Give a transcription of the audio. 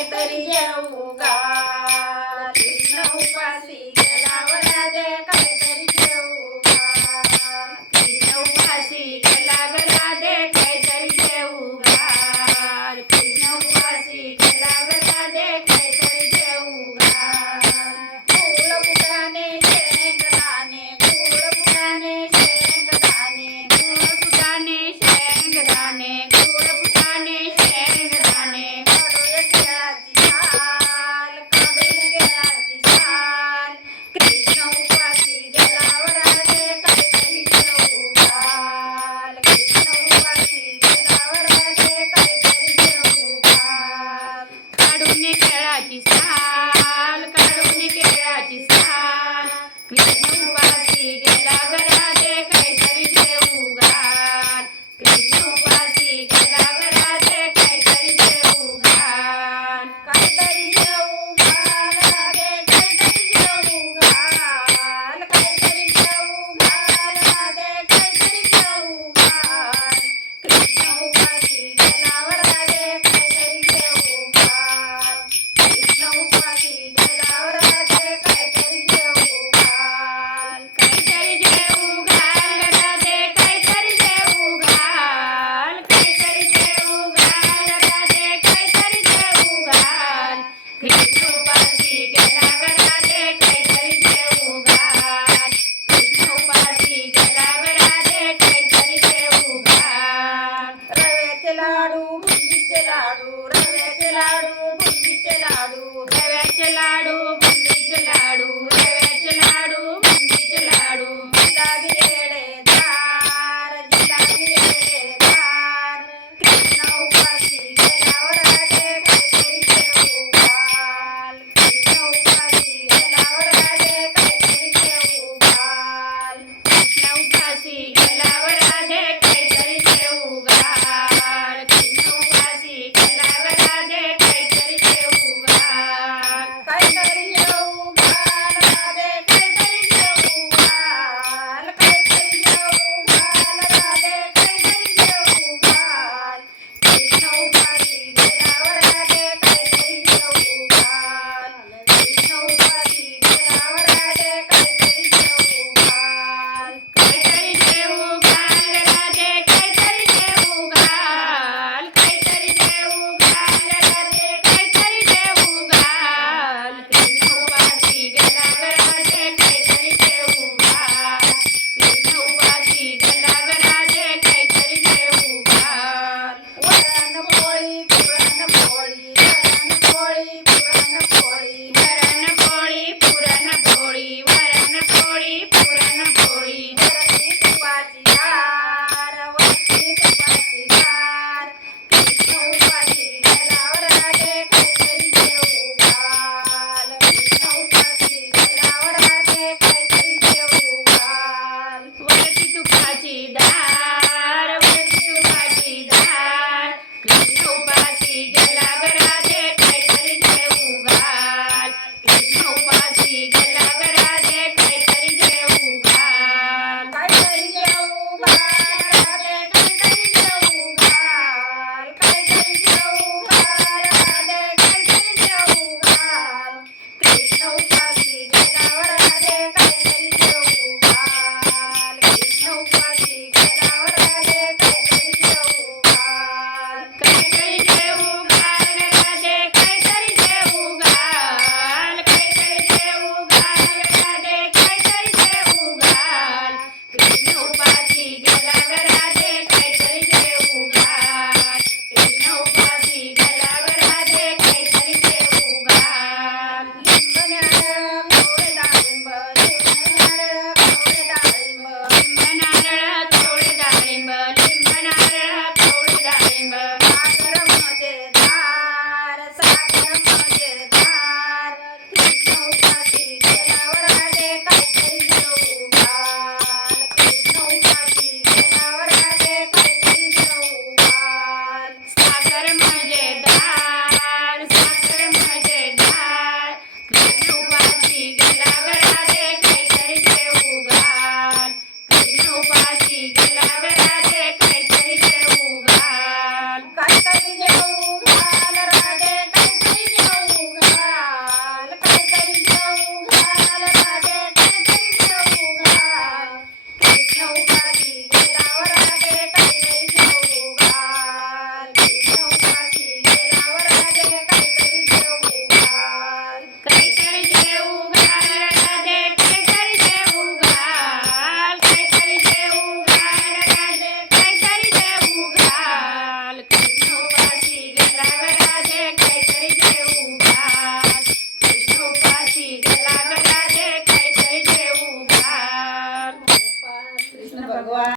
काहीतरी जेवू घाल. कृष्ण उपासी गेला व राधे काहीतरी जेवू घाल. कृष्ण उपासी गेला ग राधे काहीतरी जेवू घाल. कृष्ण उपासी गेला ग राधे काहीतरी जेवू घाल. फूल फुटाणे शेंगदाणे फूल फुटाणे शेंगदाणे गुळ फुटाणे शेंगदाणे गुळ फुटाणे शेंगदाणे काढून केळाची साल काढून केळाची साल. कृष्ण उपासी गेला व राधे काहीतरी जेवू घाल. कृष्ण उपासी गेला व राधे काहीतरी जेवू घाल. काढून केळाची साल काढून केळाची साल. कृष्ण उपासी गेला ग राधे काहीतरी जेवू घाल. कृष्ण उपासी गेला ग राधे काहीतरी जेवू घाल. काहीतरी जेवू घाल राधे काहीतरी जेवू घाल. काहीतरी जेवू घाल राधे काहीतरी जेवू घाल. कृष्ण उपासी गेला व राधे काहीतरी जेवू घाल. कृष्ण उपासी गेला व राधे काहीतरी जेवू घाल. काहीतरी जेवू घाल राधे काहीतरी जेवू घाल. काहीतरी जेवू घाल राधे काहीतरी जेवू घाल. कृष्ण उपासी गेला ग राधे काहीतरी जेवू घाल. कृष्ण उपासी गेला ग राधे काहीतरी जेवू घाल. रव्याचे लाडू बुंदीचे लाडू रव्याचे लाडू बुंदीचे लाडू रव्याचे लाडू बुंदीचे लाडू रव्याचे लाडू बुंदीचे लाडू जिलाबी रेडेदार जिलाबी रेडेदार. कृष्ण उपासी गेला व राधे काहीतरी जेवू घाल. कृष्ण उपासी गेला व राधे काहीतरी जेवू घाल. कृष्ण उपासी गेला व राधे काहीतरी जेवू घाल. कृष्ण उपासी गेला व राधे काहीतरी जेवू घाल. काहीतरी जेवू घाल राधे काहीतरी जेवू घाल. काहीतरी जेवू घाल राधे काहीतरी जेवू घाल. कृष्ण उपासी गेला व राधे काहीतरी जेवू घाल. कृष्ण उपासी गेला व राधे काहीतरी जेवू घाल. काहीतरी जेवू घाल राधे काहीतरी जेवू घाल. काहीतरी जेवू घाल राधे काहीतरी जेवू घाल. कृष्ण उपासी गेला ग राधे काहीतरी जेवू घाल. कृष्ण उपासी गेला ग राधे काहीतरी जेवू घाल. वरण पोळी पुरणपोळी वरण पोळी पुरणपोळी वरणपोळी पुरणपोळी वरणपोळी पुरणपोळी वरती तुपाची धार वरती तुपाची धार. कृष्ण उपासी गेला व राधे काहीतरी जेवू घाल. कृष्ण उपासी गेला व राधे काहीतरी जेवू घाल. वरती तुपाची धार वरती तुपाची धार. कृष्ण उपासी गेला ग